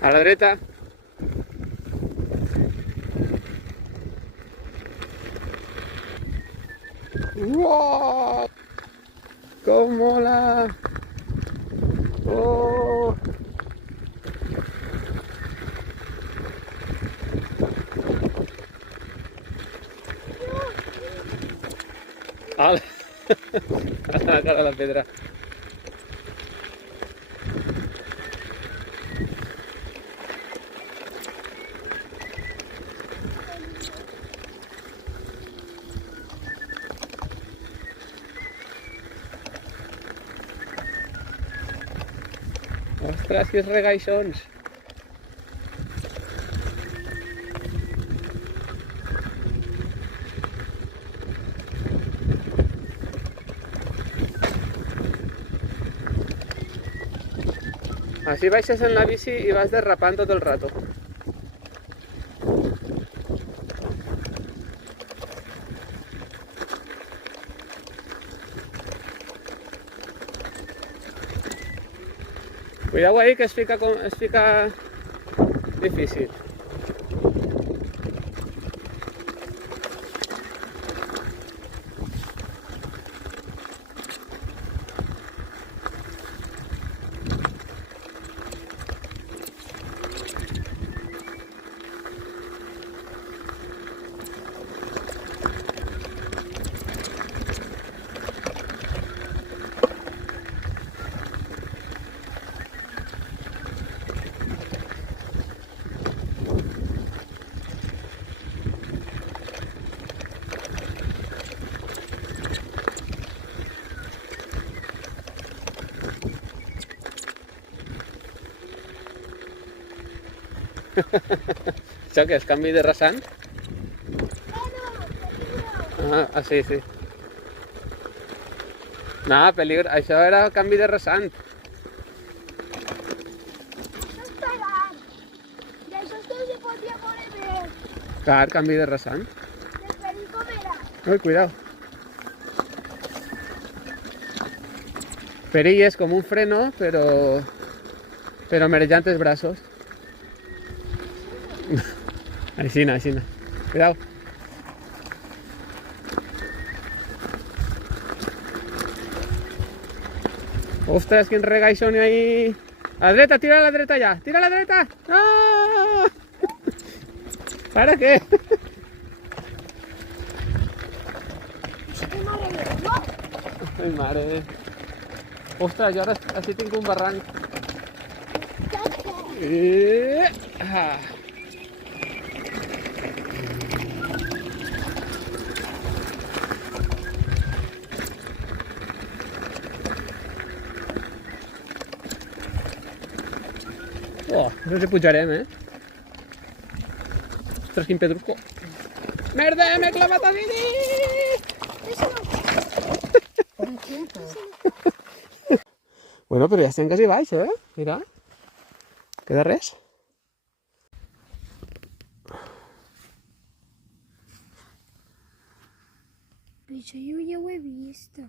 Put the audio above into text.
A la dreta. ¡Wow! ¡Cómo mola! ¡Oh! ¡Hala! A la cara de la pedra. Ostres, quins regaixons! Así baixes en la bici i vas derrapant tot el rato. Cuidao ahí que es fica difícil. Això què és? Canvi de rasant? Ah, sí, sí. No, peligro. Això era canvi de rasant. I això és que se podia poner bé. Clar, canvi de rasant. El perico verà. Ai, cuidao. Perill és com un freno, però merejant els braços. Aixina, aixina. Cuidao. Ostres, quin regaixón ahí. A la dreta, tira a la dreta ja. Tira a la dreta. Ah! ¿Para qué? Ai, mare. Ostres, jo ara així tinc un barranc. Ah. Oh, no sé si pujarem, eh? Ostres, quin pedrusco. Merda, m'he clavat a bici! Bueno, però ja estem quasi baix, eh? Mira. Queda res. Però això jo ja ho he vist.